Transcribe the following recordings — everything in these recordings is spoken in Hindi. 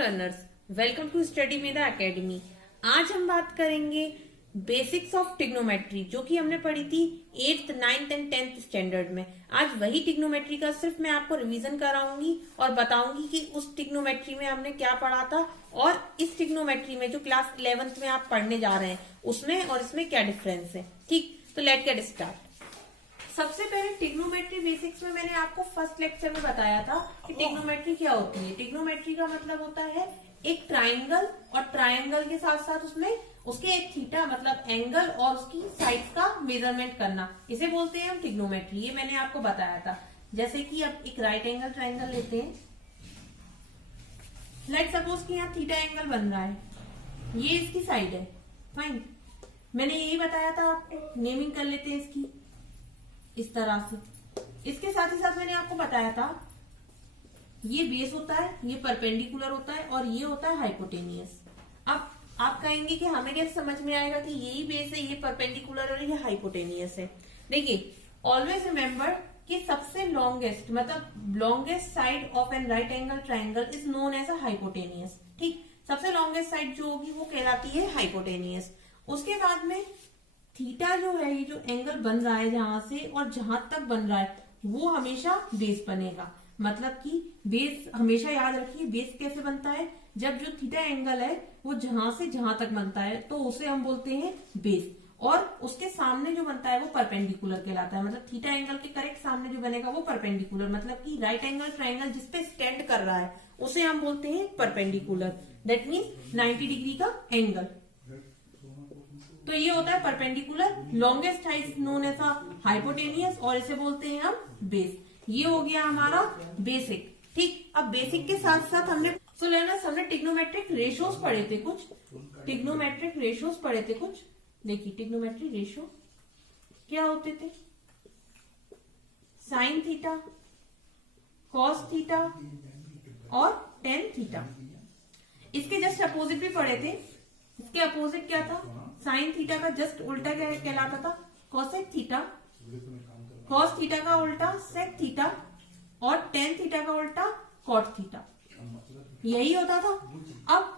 Learners, welcome to study Medha academy. आज हम बात करेंगे बेसिक्स ऑफ ट्रिग्नोमेट्री, जो कि हमने पढ़ी थी 8th, 9th and 10th standard में। आज वही ट्रिग्नोमेट्री का सिर्फ मैं आपको रिवीजन कराऊंगी और बताऊंगी कि उस ट्रिग्नोमेट्री में हमने क्या पढ़ा था और इस ट्रिग्नोमेट्री में जो क्लास 11th में आप पढ़ने जा रहे हैं उसमें और इसमें क्या डिफरेंस है। ठीक, तो लेट गेट स्टार्ट। सबसे पहले ट्रिग्नोमेट्री बेसिक्स में मैंने आपको फर्स्ट लेक्चर में बताया था कि ट्रिग्नोमेट्री क्या होती है। ट्रिग्नोमेट्री का मतलब होता है एक ट्राइंगल और ट्राइंगल के साथ साथ उसमें उसके एक थीटा मतलब एंगल और उसकी साइड का मेजरमेंट करना, इसे बोलते हैं हम ट्रिग्नोमेट्री। ये मैंने आपको बताया था। जैसे कि अब एक राइट एंगल ट्राइंगल लेते हैं। लेट सपोज कि यहाँ थीटा एंगल बन रहा है, ये इसकी साइड है। फाइन, मैंने यही बताया था आपको। नेमिंग कर लेते हैं इसकी इस तरह से। इसके साथ ही साथ मैंने आपको बताया था ये बेस होता है, ये परपेंडिकुलर होता है और ये होता है हाइपोटेनियस। अब आप कहेंगे कि हमें कैसे समझ में आएगा कि यही बेस है, ये परपेंडिकुलर और ये हाइपोटेनियस है। देखिए, ऑलवेज रिमेम्बर कि सबसे लॉन्गेस्ट मतलब longest side of an right angle triangle is known as a hypotenuse. ठीक, सबसे लॉन्गेस्ट साइड जो होगी वो कहलाती है हाइपोटेनियस। उसके बाद में थीटा जो है, ये जो एंगल बन रहा है जहां से और जहां तक बन रहा है वो हमेशा बेस बनेगा। मतलब कि बेस हमेशा याद रखिए, बेस कैसे बनता है, जब जो थीटा एंगल है वो जहां से जहां तक बनता है तो उसे हम बोलते हैं बेस, और उसके सामने जो बनता है वो परपेंडिकुलर कहलाता है। मतलब थीटा एंगल के करेक्ट सामने जो बनेगा वो परपेंडिकुलर, मतलब कि राइट एंगल ट्राइंगल जिसपे स्टैंड कर रहा है उसे हम बोलते हैं परपेंडिकुलर। दैट मीन्स 90 डिग्री का एंगल। तो ये होता है perpendicular. Longest height known as hypotenuse और इसे बोलते हैं हम बेस। ये हो गया हमारा बेसिक। ठीक, अब बेसिक के साथ साथ हमने हमने ट्रिग्नोमेट्रिक रेशियोज पढ़े थे कुछ। ट्रिग्नोमेट्रिक रेशियोज पढ़े थे कुछ। देखिए, ट्रिग्नोमेट्रिक रेशियो क्या होते थे, साइन थीटा, कॉस थीटा और टेन थीटा। इसके जस्ट अपोजिट भी पढ़े थे। इसके अपोजिट क्या था, साइन थीटा का जस्ट उल्टा क्या कहलाता था, कॉसेक थीटा। कॉस थीटा का उल्टा सेक थीटा और टेन थीटा का उल्टा कॉट थीटा। यही होता था। अब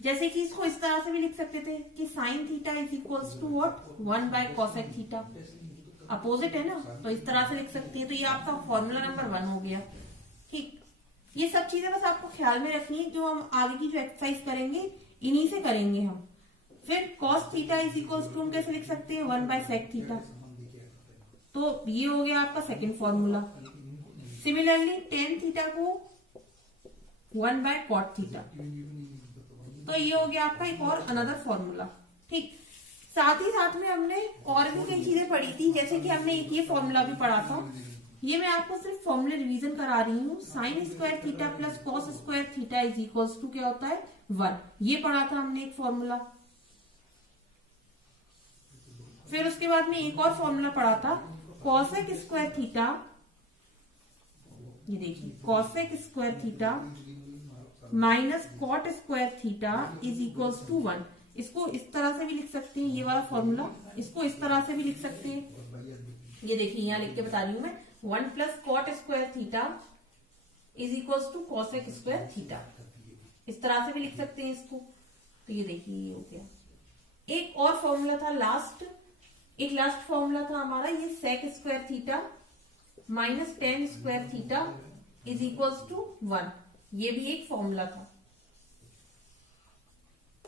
जैसे कि इसको इस तरह से भी लिख सकते थे कि sine theta is equals to what, 1 cosec theta. Opposite है ना, तो इस तरह से लिख सकते हैं। तो ये आपका फॉर्मूला नंबर 1 हो गया। ठीक, ये सब चीजें बस आपको ख्याल में रखनी है। जो हम आगे की जो एक्सरसाइज करेंगे इन्हीं से करेंगे हम। फिर cos theta is equals to हम कैसे लिख सकते हैं, 1 सेक थीटा। तो ये हो गया आपका second formula. Similarly tan theta को 1 कॉट थीटा। तो ये हो गया आपका एक और अनदर फॉर्मूला। ठीक, साथ ही साथ में हमने और भी कई चीजें पढ़ी थी। जैसे कि हमने एक ये फॉर्मूला भी पढ़ा था। ये मैं आपको सिर्फ फॉर्मूले रिवीजन करा रही हूँ। Sine square theta plus cos square theta is equals to क्या होता है, 1। ये पढ़ा था हमने एक फॉर्मूला। फिर उसके बाद में एक और फॉर्मूला पढ़ा था, कॉसेक स्क्वायर थीटा। ये देखिए, cosec square theta minus cot square theta is equals to 1। इसको इस तरह से भी लिख सकते हैं, ये वाला फॉर्मूला। इसको इस तरह से भी लिख सकते हैं। ये देखिए, यहाँ लिख के बता रही हूं मैं, 1 plus cot square theta is equals to cosec square theta. इस तरह से भी लिख सकते हैं इसको। तो ये देखिए, ये हो गया। एक और फॉर्मूला था एक लास्ट फॉर्मूला था हमारा, ये sec square theta minus tan square theta is equals to 1। ये भी एक फॉर्मूला था।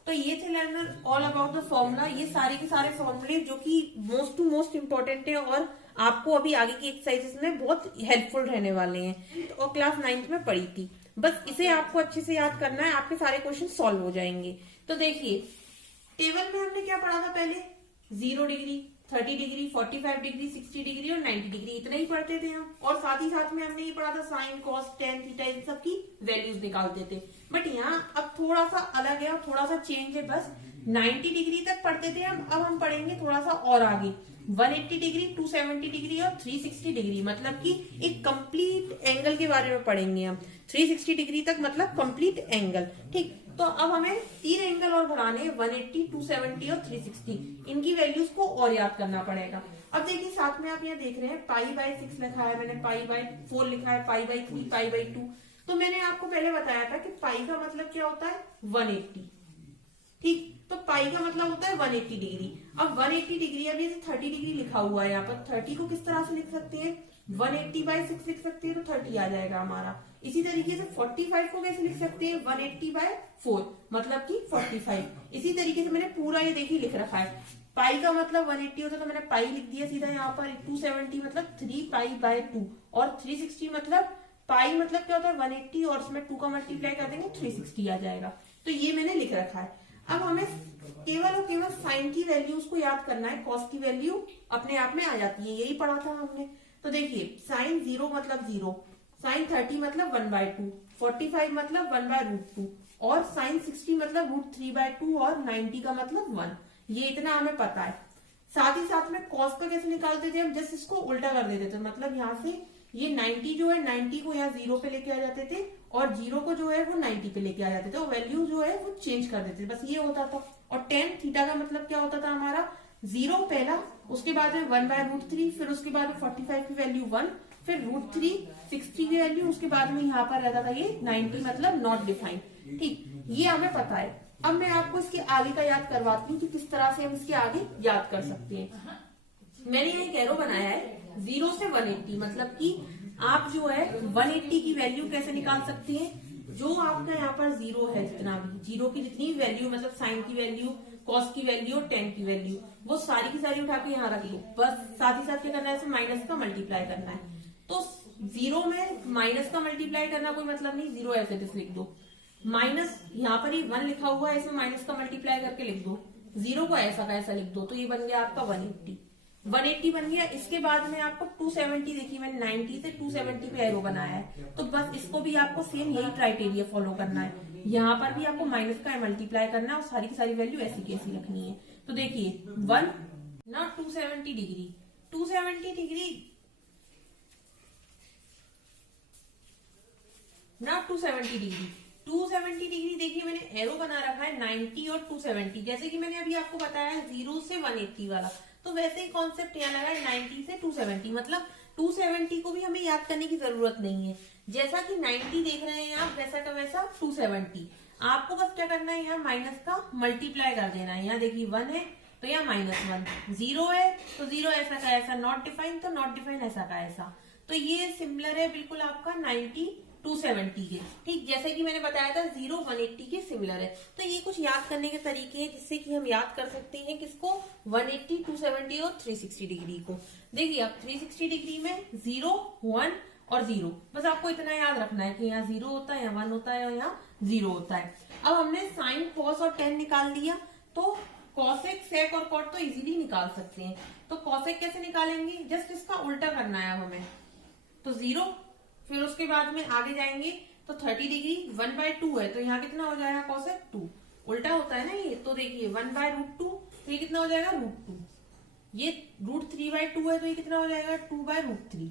तो ये थे learner all about the formula. ये सारे के सारे फॉर्मूले जो कि मोस्ट टू मोस्ट इंपॉर्टेंट है और आपको अभी आगे की एक्सरसाइजेस में बहुत हेल्पफुल रहने वाले हैं। तो और क्लास 9th में पढ़ी थी। बस इसे आपको अच्छे से याद करना है, आपके सारे क्वेश्चन सॉल्व हो जाएंगे। तो देखिए, टेबल में हमने क्या पढ़ा था पहले, 0 डिग्री, 30 डिग्री, 45 डिग्री, 60 डिग्री और 90 डिग्री, इतना ही पढ़ते थे हम। और साथ ही साथ में हमने ये पढ़ा था साइन, कॉस, टेन, थीटा, इन सब की वैल्यूज निकालते थे। बट यहाँ अब थोड़ा सा अलग है और थोड़ा सा चेंज है। बस 90 डिग्री तक पढ़ते थे हम, अब हम पढ़ेंगे थोड़ा सा और आगे, 180 डिग्री, 270 डिग्री और 360 डिग्री। मतलब कि एक कंप्लीट एंगल के बारे में पढ़ेंगे हम। 360 डिग्री तक मतलब कंप्लीट एंगल। ठीक, तो अब हमें 3 एंगल और बढ़ाने, 180, 270 और 360। इनकी वैल्यूज को और याद करना पड़ेगा। अब देखिए, साथ में आप यहाँ देख रहे हैं पाई बाय 6 लिखा है मैंने, पाई बाय 4 लिखा है, पाई बाय 3, पाई बाय 2। तो मैंने आपको पहले बताया था कि पाई का मतलब क्या होता है 180, ठीक। तो पाई का मतलब होता है 180 डिग्री। अब 180 डिग्री, अब ये 30 डिग्री लिखा हुआ है यहाँ पर, 30 को किस तरह से लिख सकते हैं, 180/6 लिख सकते हैं, तो 30 आ जाएगा हमारा। इसी तरीके से 45 को कैसे लिख सकते हैं, 180/4 मतलब कि 45। इसी तरीके से मैंने पूरा ये देखिए लिख रखा है। पाई का मतलब 180 होता है, तो मैंने पाई लिख दिया सीधा यहाँ पर। 270 मतलब 3π/2, और 360 मतलब पाई मतलब क्या होता है 180, और उसमें 2 का मल्टीप्लाई कर देंगे 360 आ जाएगा। तो ये मैंने लिख रखा है। अब हमें केवल और केवल साइन की वैल्यूज को याद करना है, कॉस की वैल्यू अपने आप में आ जाती है, यही पढ़ा था हमने। तो देखिए साइन 0 मतलब 0, साइन 30 मतलब 1/2, 45 मतलब 1/√2, और साइन 60 मतलब √3/2, और 90 का मतलब 1। ये इतना हमें पता है। साथ ही साथ में कॉस का कैसे निकालते थे हम, जस्ट इसको उल्टा कर देते थे, मतलब यहाँ से ये 90 जो है 90 को यहाँ 0 पे लेके आ जाते थे, और 0 को जो है वो 90 पे लेके आ जाते थे, और वैल्यू जो है वो चेंज कर देते थे, बस ये होता था। और tan थीटा का मतलब क्या होता था हमारा, 0 पहला, उसके बाद में 1/√3, फिर उसके बाद में 45 की वैल्यू 1, फिर √3, 60 की वैल्यू, उसके बाद में यहाँ पर रहता था ये 90 मतलब नॉट डिफाइंड, ठीक। ये हमें पता है। अब मैं आपको इसके आगे का याद करवाती हूँ कि किस तरह से हम इसके आगे याद कर सकते हैं। मैंने यहाँ एक एरो बनाया है 0 से 180, मतलब कि आप जो है 180 की वैल्यू कैसे निकाल सकते हैं, जो आपका यहाँ पर 0 है, जितना भी 0 की जितनी वैल्यू, मतलब साइन की वैल्यू, कॉस की वैल्यू और tan की वैल्यू, वो सारी की सारी उठा के यहाँ रख लो। बस साथ ही साथ क्या करना है, इसमें माइनस का मल्टीप्लाई करना है। तो 0 में माइनस का मल्टीप्लाई करना कोई मतलब नहीं, 0 ऐसे लिख दो, माइनस यहाँ पर ही 1 लिखा हुआ है, इसमें माइनस का मल्टीप्लाई करके लिख दो, 0 को ऐसा का ऐसा लिख दो, तो ये बन गया आपका 180 बन गया। इसके बाद में आपको 270, देखिए मैंने 90 से 270 पे एरो बनाया है, तो बस इसको भी आपको सेम यही क्राइटेरिया फॉलो करना है। यहाँ पर भी आपको माइनस का मल्टीप्लाई करना है, और सारी की सारी वैल्यू ऐसी की ऐसी रखनी है। तो देखिए 1 ना 270 डिग्री, 270 डिग्री ना 270 डिग्री, 270 डिग्री देखिए मैंने एरो बना रखा है 90 और 270, जैसे कि मैंने अभी आपको बताया 0 से 180 वाला, तो वैसे ही कॉन्सेप्ट यहाँ लगा है 90 से 270, मतलब 270 को भी हमें याद करने की जरूरत नहीं है। जैसा कि 90 देख रहे हैं आप, वैसा का वैसा 270, आपको बस क्या करना है, यहाँ माइनस का मल्टीप्लाई कर देना है। यहाँ देखिए 1 है तो यहाँ -1, 0 है तो 0 ऐसा का ऐसा, नॉट डिफाइन तो नॉट डिफाइन ऐसा का ऐसा। तो ये सिमिलर है बिल्कुल आपका 90 270 के, ठीक। जैसे कि मैंने बताया था 0 180 के सिमिलर है। तो ये कुछ याद करने के तरीके हैं जिससे कि हम याद कर सकते हैं किसको, 180, 270 और 360 डिग्री को। देखिए आप 360 डिग्री में 0 1 और 0, बस आपको इतना याद रखना है कि यहाँ 0 होता है, यहाँ 1 होता है और यहाँ 0 होता है। अब हमने साइन कॉस और tan निकाल लिया, तो कॉसेक सेक और कॉट तो इजीली निकाल सकते हैं। तो कॉसेक कैसे निकालेंगे, जस्ट इसका उल्टा करना है हमें, तो 0, फिर उसके बाद में आगे जाएंगे तो 30 डिग्री 1/2 है, तो यहाँ कितना हो जाएगा कॉसेक 2, उल्टा होता है ना ये, तो देखिए 1/√2, तो ये कितना हो जाएगा √2, ये √3/2 है, तो ये कितना हो जाएगा 2/√3।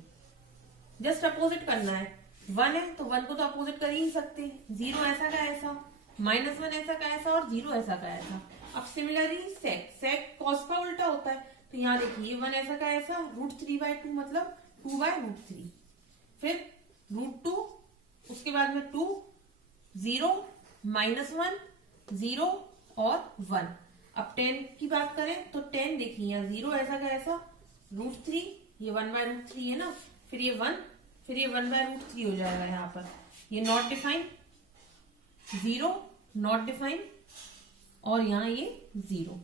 जस्ट अपोजिट करना है, 1 है तो 1 को तो अपोजिट कर ही नहीं सकते, 0 ऐसा का ऐसा, -1 ऐसा का ऐसा, और 0 ऐसा का ऐसा। अब सिमिलरली सेक कॉस का उल्टा होता है, तो यहाँ देखिए 1 ऐसा का ऐसा, √3/2 मतलब 2/√3, फिर √2, उसके बाद में 2, 0, -1, 0 और 1। अब tan की बात करें तो tan देखिए यहाँ 0 ऐसा का ऐसा, √3, ये 1/√3 है ना, फिर ये 1, फिर ये 1/√3 हो जाएगा यहाँ पर, ये नॉट डिफाइन, 0 नॉट डिफाइन, और यहाँ ये 0।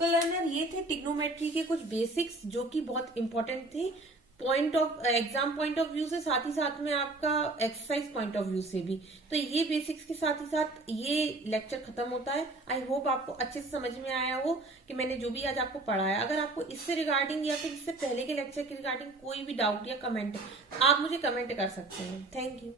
तो लर्नर ये थे ट्रिग्नोमेट्री के कुछ बेसिक्स जो कि बहुत इंपॉर्टेंट थे एग्जाम पॉइंट ऑफ व्यू से, साथ ही साथ में आपका एक्सरसाइज पॉइंट ऑफ व्यू से भी। तो ये बेसिक्स के साथ ही साथ ये लेक्चर खत्म होता है। आई होप आपको अच्छे से समझ में आया हो कि मैंने जो भी आज आपको पढ़ाया। अगर आपको इससे रिगार्डिंग या फिर इससे पहले के लेक्चर के रिगार्डिंग कोई भी डाउट या कमेंट, आप मुझे कमेंट कर सकते हैं। Thank you.